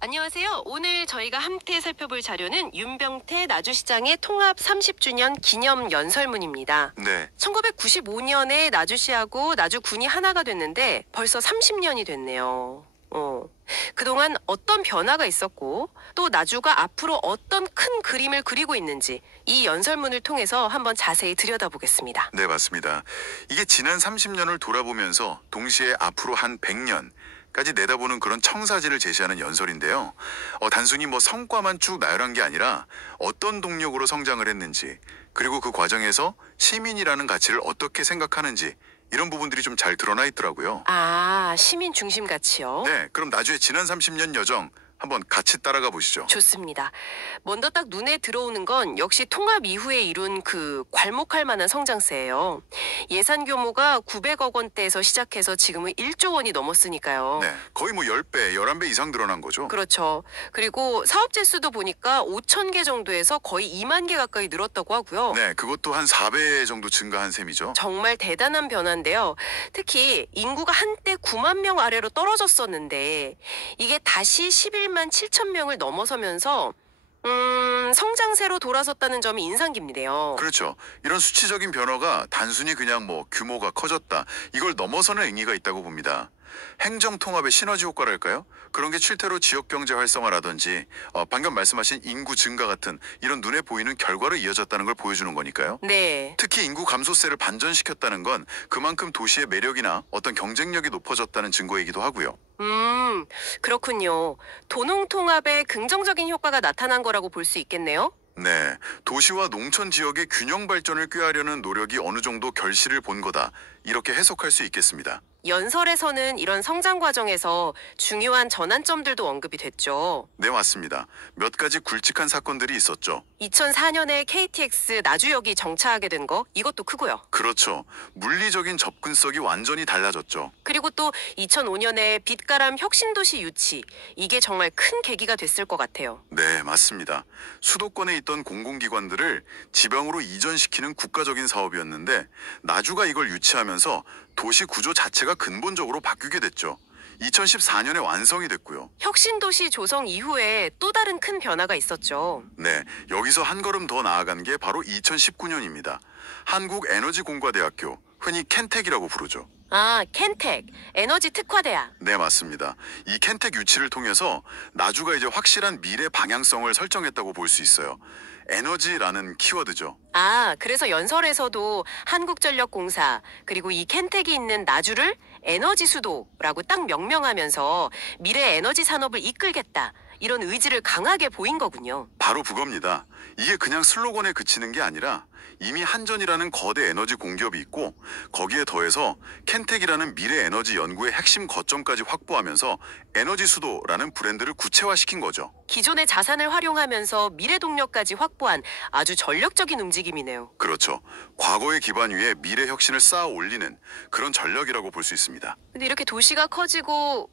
안녕하세요. 오늘 저희가 함께 살펴볼 자료는 윤병태 나주시장의 통합 30주년 기념 연설문입니다. 네. 1995년에 나주시하고 나주군이 하나가 됐는데 벌써 30년이 됐네요. 그동안 어떤 변화가 있었고 또 나주가 앞으로 어떤 큰 그림을 그리고 있는지 이 연설문을 통해서 한번 자세히 들여다보겠습니다. 네, 맞습니다. 이게 지난 30년을 돌아보면서 동시에 앞으로 한 100년까지 내다보는 그런 청사진을 제시하는 연설인데요. 단순히 성과만 쭉 나열한 게 아니라 어떤 동력으로 성장을 했는지, 그리고 그 과정에서 시민이라는 가치를 어떻게 생각하는지, 이런 부분들이 좀 잘 드러나 있더라고요. 아, 시민 중심 가치요? 네, 그럼 나주의 지난 30년 여정 한번 같이 따라가 보시죠. 좋습니다. 먼저 딱 눈에 들어오는 건 역시 통합 이후에 이룬 그 괄목할 만한 성장세예요. 예산 규모가 900억 원대에서 시작해서 지금은 1조 원이 넘었으니까요. 네, 거의 10배, 11배 이상 늘어난 거죠. 그렇죠. 그리고 사업체 수도 보니까 5천 개 정도에서 거의 2만 개 가까이 늘었다고 하고요. 네, 그것도 한 4배 정도 증가한 셈이죠. 정말 대단한 변화인데요. 특히 인구가 한때 9만 명 아래로 떨어졌었는데 이게 다시 11만 7천 명을 넘어서면서 성장세로 돌아섰다는 점이 인상깊네요. 그렇죠. 이런 수치적인 변화가 단순히 그냥 규모가 커졌다, 이걸 넘어서는 의미가 있다고 봅니다. 행정통합의 시너지 효과랄까요? 그런 게 실제로 지역경제 활성화라든지 방금 말씀하신 인구 증가 같은 이런 눈에 보이는 결과로 이어졌다는 걸 보여주는 거니까요. 네. 특히 인구 감소세를 반전시켰다는 건 그만큼 도시의 매력이나 어떤 경쟁력이 높아졌다는 증거이기도 하고요. 그렇군요. 도농통합에 긍정적인 효과가 나타난 거라고 볼 수 있겠네요. 네, 도시와 농촌 지역의 균형 발전을 꾀하려는 노력이 어느 정도 결실을 본 거다, 이렇게 해석할 수 있겠습니다. 연설에서는 이런 성장 과정에서 중요한 전환점들도 언급이 됐죠. 네, 맞습니다. 몇 가지 굵직한 사건들이 있었죠. 2004년에 KTX 나주역이 정차하게 된 거, 이것도 크고요. 그렇죠. 물리적인 접근성이 완전히 달라졌죠. 그리고 또 2005년에 빛가람 혁신도시 유치, 이게 정말 큰 계기가 됐을 것 같아요. 네, 맞습니다. 수도권에 있던 공공기관들을 지방으로 이전시키는 국가적인 사업이었는데 나주가 이걸 유치하면서 도시 구조 자체가 근본적으로 바뀌게 됐죠. 2014년에 완성이 됐고요. 혁신도시 조성 이후에 또 다른 큰 변화가 있었죠. 네, 여기서 한 걸음 더 나아간 게 바로 2019년입니다. 한국에너지공과대학교, 흔히 켄텍이라고 부르죠. 아, 켄텍, 에너지 특화대학. 네, 맞습니다. 이 켄텍 유치를 통해서 나주가 이제 확실한 미래 방향성을 설정했다고 볼 수 있어요. 에너지라는 키워드죠. 아, 그래서 연설에서도 한국전력공사 그리고 이 켄텍이 있는 나주를 에너지 수도라고 딱 명명하면서 미래 에너지 산업을 이끌겠다, 이런 의지를 강하게 보인 거군요. 바로 그겁니다. 이게 그냥 슬로건에 그치는 게 아니라 이미 한전이라는 거대 에너지 공기업이 있고 거기에 더해서 켄텍이라는 미래 에너지 연구의 핵심 거점까지 확보하면서 에너지 수도라는 브랜드를 구체화시킨 거죠. 기존의 자산을 활용하면서 미래 동력까지 확보한 아주 전력적인 움직임이네요. 그렇죠. 과거의 기반 위에 미래 혁신을 쌓아 올리는 그런 전력이라고 볼 수 있습니다. 근데 이렇게 도시가 커지고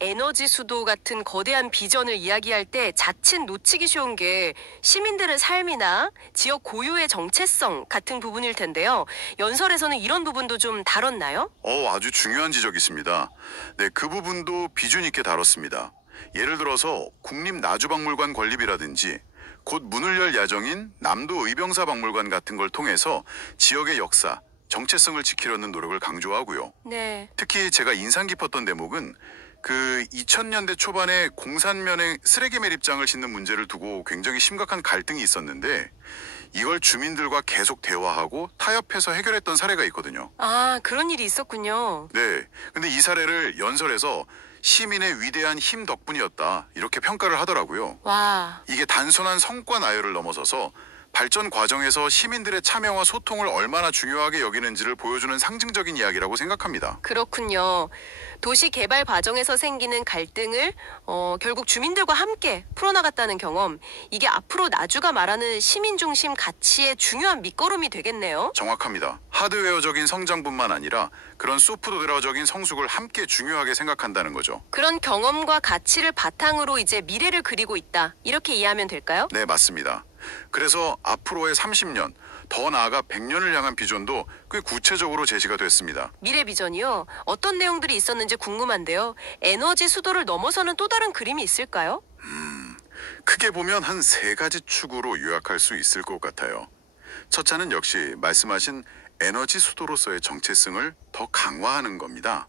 에너지 수도 같은 거대한 비전을 이야기할 때 자칫 놓치기 쉬운 게 시민들의 삶이나 지역 고유의 정체성 같은 부분일 텐데요. 연설에서는 이런 부분도 좀 다뤘나요? 아주 중요한 지적이십니다. 네, 그 부분도 비중 있게 다뤘습니다. 예를 들어서 국립나주박물관 건립이라든지 곧 문을 열 야정인 남도 의병사박물관 같은 걸 통해서 지역의 역사, 정체성을 지키려는 노력을 강조하고요. 네. 특히 제가 인상 깊었던 대목은 그 2000년대 초반에 공산면에 쓰레기 매립장을 짓는 문제를 두고 굉장히 심각한 갈등이 있었는데 이걸 주민들과 계속 대화하고 타협해서 해결했던 사례가 있거든요. 아, 그런 일이 있었군요. 네. 근데 이 사례를 연설에서 시민의 위대한 힘 덕분이었다, 이렇게 평가를 하더라고요. 와. 이게 단순한 성과 나열을 넘어서서 발전 과정에서 시민들의 참여와 소통을 얼마나 중요하게 여기는지를 보여주는 상징적인 이야기라고 생각합니다. 그렇군요. 도시 개발 과정에서 생기는 갈등을 결국 주민들과 함께 풀어나갔다는 경험, 이게 앞으로 나주가 말하는 시민 중심 가치의 중요한 밑거름이 되겠네요. 정확합니다. 하드웨어적인 성장뿐만 아니라 그런 소프트웨어적인 성숙을 함께 중요하게 생각한다는 거죠. 그런 경험과 가치를 바탕으로 이제 미래를 그리고 있다, 이렇게 이해하면 될까요? 네, 맞습니다. 그래서 앞으로의 30년, 더 나아가 100년을 향한 비전도 꽤 구체적으로 제시가 됐습니다. 미래 비전이요? 어떤 내용들이 있었는지 궁금한데요. 에너지 수도를 넘어서는 또 다른 그림이 있을까요? 크게 보면 한 3가지 축으로 요약할 수 있을 것 같아요. 첫 차는 역시 말씀하신 에너지 수도로서의 정체성을 더 강화하는 겁니다.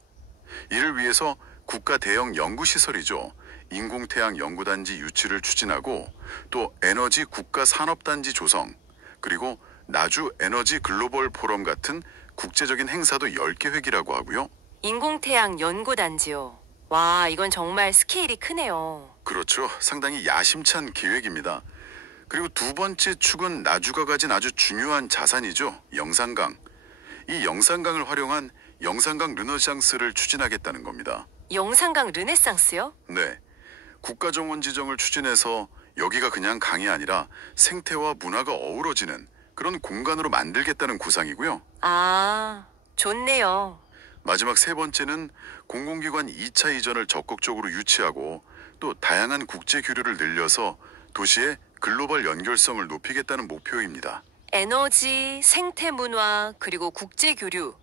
이를 위해서 국가 대형 연구시설이죠. 인공태양 연구단지 유치를 추진하고 또 에너지 국가산업단지 조성, 그리고 나주 에너지 글로벌 포럼 같은 국제적인 행사도 10계획이라고 하고요. 인공태양 연구단지요. 와, 이건 정말 스케일이 크네요. 그렇죠. 상당히 야심찬 계획입니다. 그리고 두 번째 축은 나주가 가진 아주 중요한 자산이죠. 영산강. 이 영산강을 활용한 영산강 르네상스를 추진하겠다는 겁니다. 영산강 르네상스요? 네. 국가정원 지정을 추진해서 여기가 그냥 강이 아니라 생태와 문화가 어우러지는 그런 공간으로 만들겠다는 구상이고요. 아, 좋네요. 마지막 3번째는 공공기관 2차 이전을 적극적으로 유치하고 또 다양한 국제 교류를 늘려서 도시의 글로벌 연결성을 높이겠다는 목표입니다. 에너지, 생태 문화, 그리고 국제 교류.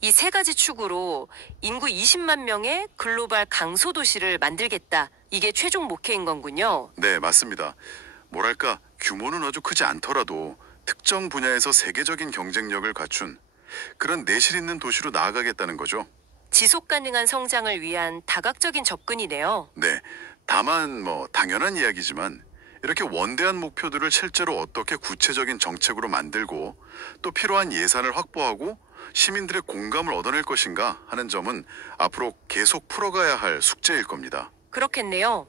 이 3가지 축으로 인구 20만 명의 글로벌 강소 도시를 만들겠다. 이게 최종 목표인 건군요. 네, 맞습니다. 뭐랄까, 규모는 아주 크지 않더라도 특정 분야에서 세계적인 경쟁력을 갖춘 그런 내실 있는 도시로 나아가겠다는 거죠. 지속 가능한 성장을 위한 다각적인 접근이네요. 네, 다만 당연한 이야기지만 이렇게 원대한 목표들을 실제로 어떻게 구체적인 정책으로 만들고 또 필요한 예산을 확보하고 시민들의 공감을 얻어낼 것인가 하는 점은 앞으로 계속 풀어가야 할 숙제일 겁니다. 그렇겠네요.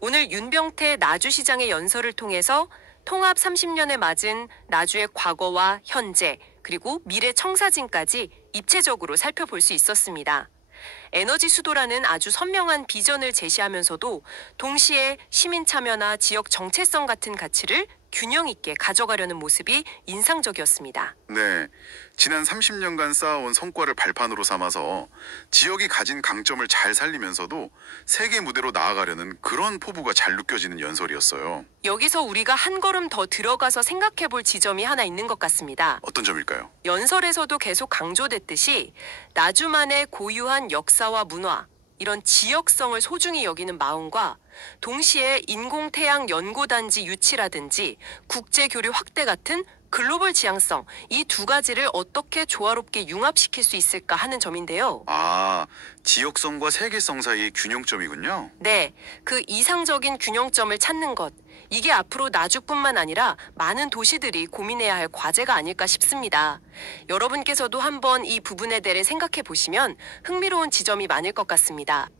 오늘 윤병태 나주시장의 연설을 통해서 통합 30년에 맞은 나주의 과거와 현재 그리고 미래 청사진까지 입체적으로 살펴볼 수 있었습니다. 에너지 수도라는 아주 선명한 비전을 제시하면서도 동시에 시민 참여나 지역 정체성 같은 가치를 균형 있게 가져가려는 모습이 인상적이었습니다. 네, 지난 30년간 쌓아온 성과를 발판으로 삼아서 지역이 가진 강점을 잘 살리면서도 세계 무대로 나아가려는 그런 포부가 잘 느껴지는 연설이었어요. 여기서 우리가 한 걸음 더 들어가서 생각해 볼 지점이 하나 있는 것 같습니다. 어떤 점일까요? 연설에서도 계속 강조됐듯이 나주만의 고유한 역사와 문화, 이런 지역성을 소중히 여기는 마음과 동시에 인공태양 연구단지 유치라든지 국제교류 확대 같은 글로벌 지향성, 이 2가지를 어떻게 조화롭게 융합시킬 수 있을까 하는 점인데요. 아, 지역성과 세계성 사이의 균형점이군요. 네, 그 이상적인 균형점을 찾는 것. 이게 앞으로 나주뿐만 아니라 많은 도시들이 고민해야 할 과제가 아닐까 싶습니다. 여러분께서도 한번 이 부분에 대해 생각해 보시면 흥미로운 지점이 많을 것 같습니다.